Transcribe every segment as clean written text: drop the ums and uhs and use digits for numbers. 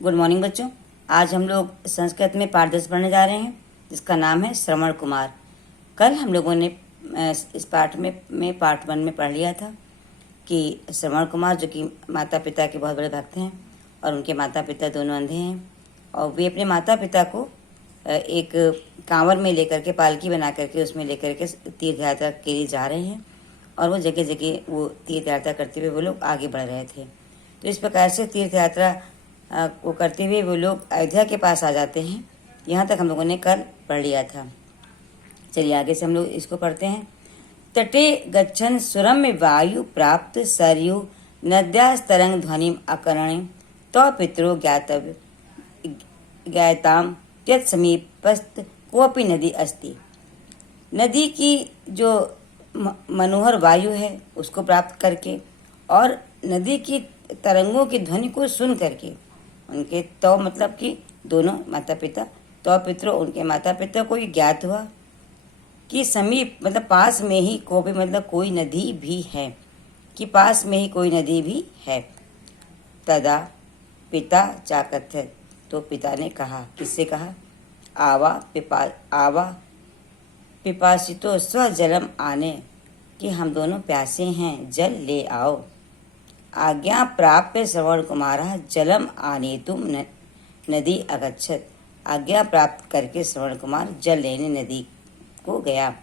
Good morning बच्चों। आज हम लोग संस्कृत में पाठ 10 पढ़ने जा रहे हैं, जिसका नाम है श्रवण कुमार। कल हम लोगों ने इस पाठ में पार्ट 1 में पढ़ लिया था कि श्रवण कुमार जो कि माता पिता के बहुत बड़े भक्त हैं और उनके माता पिता दोनों अंधे हैं और वे अपने माता पिता को एक कांवर में लेकर के, पालकी बना करके उसमें लेकर के तीर्थ यात्रा के लिए जा रहे हैं और वो जगह जगह वो तीर्थ यात्रा करते हुए वो लोग आगे बढ़ रहे थे। तो इस प्रकार से तीर्थ यात्रा को करते हुए वो लोग अयोध्या के पास आ जाते हैं। यहाँ तक हम लोगों ने कल पढ़ लिया था। चलिए आगे से हम लोग इसको पढ़ते हैं। तटे गच्छन् सुरम्य वायु प्राप्त सरयू नद्यास्तरंग ध्वनिम अकरणे तो पितरो ज्ञाताम त्यत समीपस्थ कोपी नदी अस्ति। नदी की जो मनोहर वायु है उसको प्राप्त करके और नदी की तरंगों की ध्वनि को सुन करके उनके तो मतलब कि दोनों माता पिता तो पितरों उनके माता पिता को ये ज्ञात हुआ कि समीप मतलब पास में ही कोपी मतलब कोई नदी भी है, कि पास में ही कोई नदी भी है। तदा पिता चाकथ्यत, तो पिता ने कहा, किससे कहा? आवा पिपासितो स्व जलम आने, कि हम दोनों प्यासे हैं, जल ले आओ। आज्ञा प्राप्य श्रवण कुमारः जलम आनेतुम नदी अगच्छत। आज्ञा प्राप्त करके श्रवण कुमार जल लेने नदी को गया।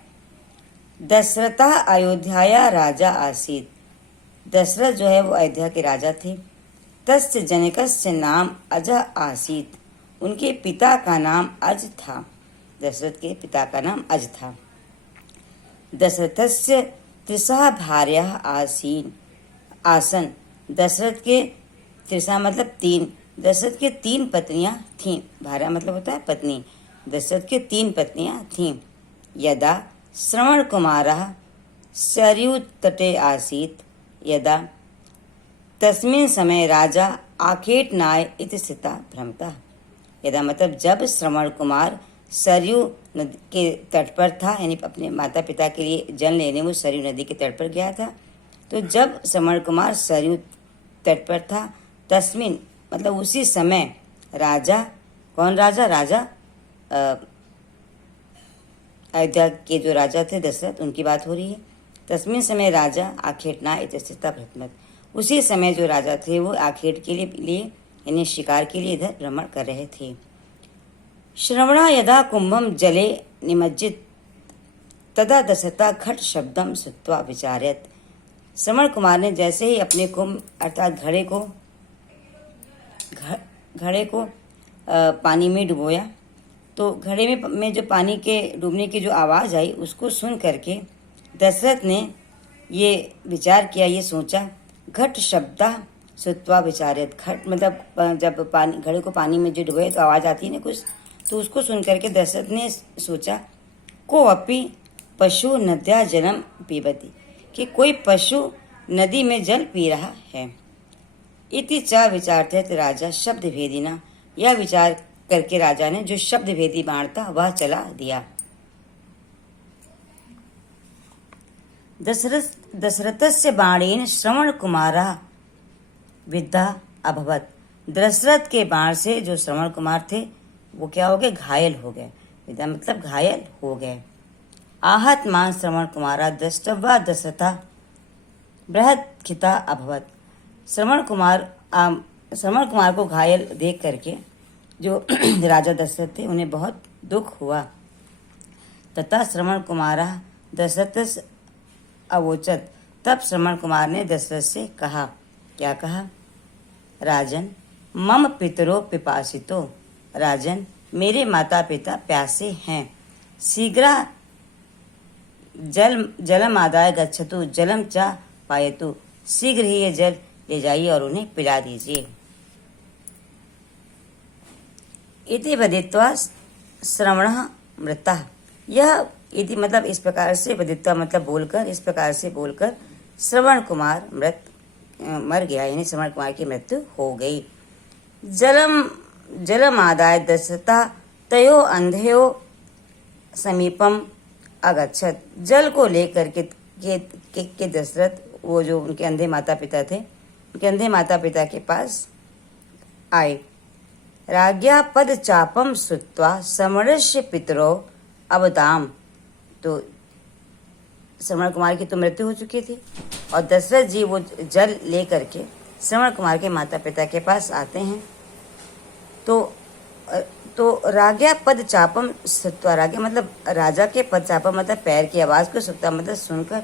दशरथा अयोध्या राजा आसीत। दशरथ जो है वो अयोध्या के राजा थे। तस्य जनकस्य नाम अज आसीत। उनके पिता का नाम अज था। दशरथ के पिता का नाम अज था। दशरथस्य त्रिशः भार्याः आसन। दशरथ के त्रिशा मतलब 3, दशरथ के 3 पत्नियां थीं। भार्या मतलब होता है पत्नी। दशरथ के 3 पत्नियां थीं। यदा श्रवण कुमारः सरयू तटे आसीत, यदा तस्मिन् समय राजा आखेटनाय इति स्थिता भ्रमतः। यदा मतलब जब श्रवण कुमार सरयू नदी के तट पर था, यानी अपने माता पिता के लिए जल लेने वो सरयू नदी के तट पर गया था। तो जब श्रवण कुमार सरयू तट पर था, तस्मिन मतलब उसी समय राजा, कौन राजा? राजा अयोध्या के जो राजा थे दशरथ, उनकी बात हो रही है। तस्मिन समय राजा आखेटना इतस्थिता भ्रमत। उसी समय जो राजा थे वो आखेट के लिए यानी शिकार के लिए इधर भ्रमण कर रहे थे। श्रवणा यदा कुंभम जले निमज्जित तदा दशरथा घट शब्दम श्रुत्वा विचार्यत। श्रवण कुमार ने जैसे ही अपने कुंभ अर्थात घड़े को पानी में डुबोया, तो घड़े में जो पानी के डूबने की जो आवाज़ आई उसको सुन करके दशरथ ने ये विचार किया, ये सोचा, घट शब्दा श्रुत्वा विचार्यत। घट मतलब जब पानी घड़े को पानी में जो डुबोए तो आवाज़ आती है ना कुछ, तो उसको सुन करके दशरथ ने सोचा, को अपि पशु नद्या जलम पीबती, कि कोई पशु नदी में जल पी रहा है। इति च विचारते राजा शब्द भेदिना। यह विचार करके राजा ने जो शब्द भेदी बाण था वह चला दिया। दशरथस्य बाणेन श्रवण कुमारः विद्धा अभवत। दशरथ के बाण से जो श्रवण कुमार थे वो क्या हो गए? घायल हो गए। विद्या मतलब घायल हो गए। आहत मान श्रवण कुमारा दृष्टवा दशरथा बृहद खिता अभवत। श्रवण कुमार को घायल देख करके जो राजा दशरथ थे उन्हें बहुत दुख हुआ। तथा श्रवण कुमारा दशरथ अवोचत। तब श्रवण कुमार ने दशरथ से कहा, क्या कहा? राजन मम पितरो पिपासितो। राजन मेरे माता पिता प्यासे हैं। शीघ्र जलम आदाय गच्छतु जलम च पायतु। शीघ्र ही ये जल ले जाइए और उन्हें पिला दीजिए। इति वदित्वा श्रवणः मृतः। यह इति मतलब इस प्रकार से, वदित्वा मतलब बोलकर, इस प्रकार से बोलकर श्रवण कुमार मर गया, यानी श्रवण कुमार की मृत्यु हो गई। जलम आदाय दशरथा तयो अंधयो समीपम अगच्छत। जल को लेकर के दशरथ, वो जो उनके अंधे माता पिता थे, उनके अंधे माता पिता के पास आए। राज्ञा पद चापम श्रुत्वा समरस्य पितरो अवताम। तो श्रवण कुमार की तो मृत्यु हो चुकी थी और दशरथ जी वो जल लेकर के श्रवण कुमार के माता पिता के पास आते हैं। तो राज्ञा पद चापम श्रुत्वा, राज्ञा मतलब राजा के पद चापम मतलब पैर की आवाज़ को, श्रुत्वा मतलब सुनकर,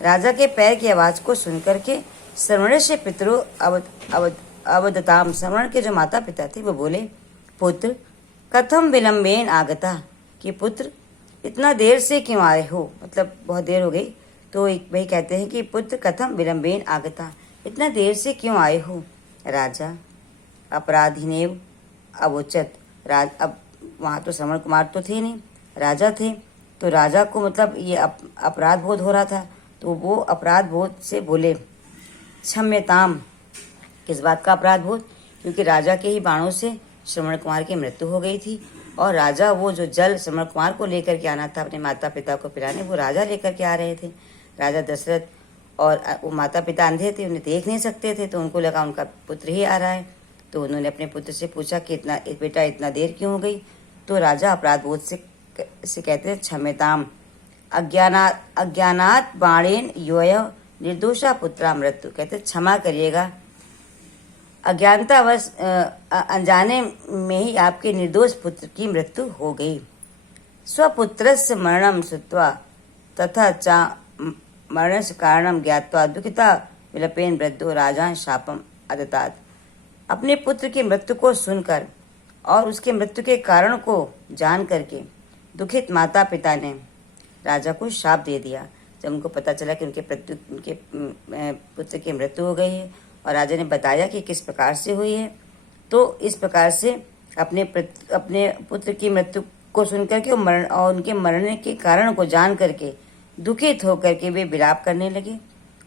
राजा के पैर की आवाज़ को सुनकर के श्रवणस्य पितरो अवदताम, श्रवण के जो माता पिता थे वो बोले, पुत्र कथम विलंबेन आगता, कि पुत्र इतना देर से क्यों आए हो, मतलब बहुत देर हो गई। तो वही कहते हैं कि पुत्र कथम विलंबेन आगता, इतना देर से क्यों आए हो। राजा अपराधिनेव अवोचत, अब वहाँ तो श्रवण कुमार तो थे नहीं, राजा थे, तो राजा को मतलब ये अपराध बोध हो रहा था, तो वो अपराध बोध से बोले, क्षम्यताम। किस बात का अपराध बोध, क्योंकि राजा के ही बाणों से श्रवण कुमार की मृत्यु हो गई थी और राजा वो जो जल श्रवण कुमार को लेकर के आना था अपने माता पिता को पिलाने, वो राजा लेकर के आ रहे थे। राजा दशरथ और वो माता पिता अंधे थे, उन्हें देख नहीं सकते थे, तो उनको लगा उनका पुत्र ही आ रहा है। तो उन्होंने अपने पुत्र से पूछा कि बेटा इतना देर क्यों हो गई। तो राजा अपराध बोध से कहते हैं, क्षम्यताम अज्ञानात बाणेन योय निर्दोषा पुत्रा मृत्यु, कहते क्षमा करिएगा, अज्ञानतावश अनजाने में ही आपके निर्दोष पुत्र की मृत्यु हो गई। स्वपुत्रस्य मरणं श्रुत्वा तथा च मरणस्य कारणं ज्ञात्वा दुखिता विलपेन वृद्धो राजा शापम अदतात्। अपने पुत्र की मृत्यु को सुनकर और उसके मृत्यु के कारण को जान करके दुखित माता पिता ने राजा को शाप दे दिया। जब उनको पता चला कि उनके पुत्र की मृत्यु हो गई है और राजा ने बताया कि किस प्रकार से हुई है, तो इस प्रकार से अपने पुत्र की मृत्यु को सुनकर के और उनके मरने के कारण को जान करके दुखित होकर के वे विलाप करने लगे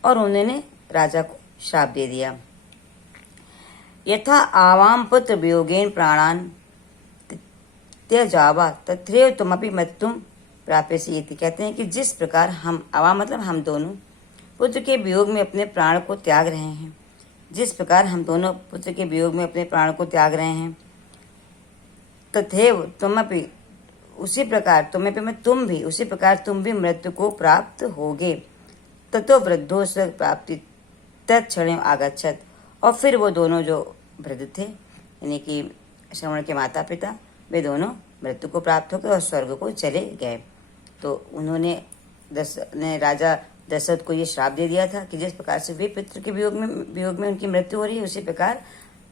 और उन्होंने राजा को शाप दे दिया। यथा आवाम पुत्र वियोगेन प्राणान त्यजावा तथैव तुमपि मृत्युम प्राप्यसि। कहते हैं कि जिस प्रकार हम, आवाम मतलब हम दोनों, पुत्र के वियोग में अपने प्राण को त्याग रहे हैं, जिस प्रकार हम दोनों पुत्र के वियोग में अपने प्राण को त्याग रहे हैं, तथैव तुमपि, उसी प्रकार तुम्हें में तुम भी, उसी प्रकार तुम भी मृत्यु को प्राप्त होगे। ततो वृद्धो स प्राप्ति तत्क्षण आगच्छत। और फिर वो दोनों जो वृद्ध थे, यानी कि श्रवण के माता पिता, वे दोनों मृत्यु को प्राप्त हो गए और स्वर्ग को चले गए। तो उन्होंने राजा दशरथ को ये श्राप दे दिया था कि जिस प्रकार से वे पितृ के वियोग में उनकी मृत्यु हो रही है, उसी प्रकार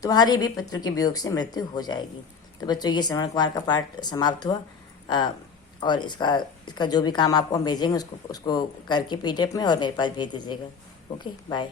तुम्हारी भी पितृ के वियोग से मृत्यु हो जाएगी। तो बच्चों, ये श्रवण कुमार का पाठ समाप्त हुआ और इसका जो भी काम आपको हम भेजेंगे उसको करके PDF में और मेरे पास भेज दीजिएगा। Okay, bye.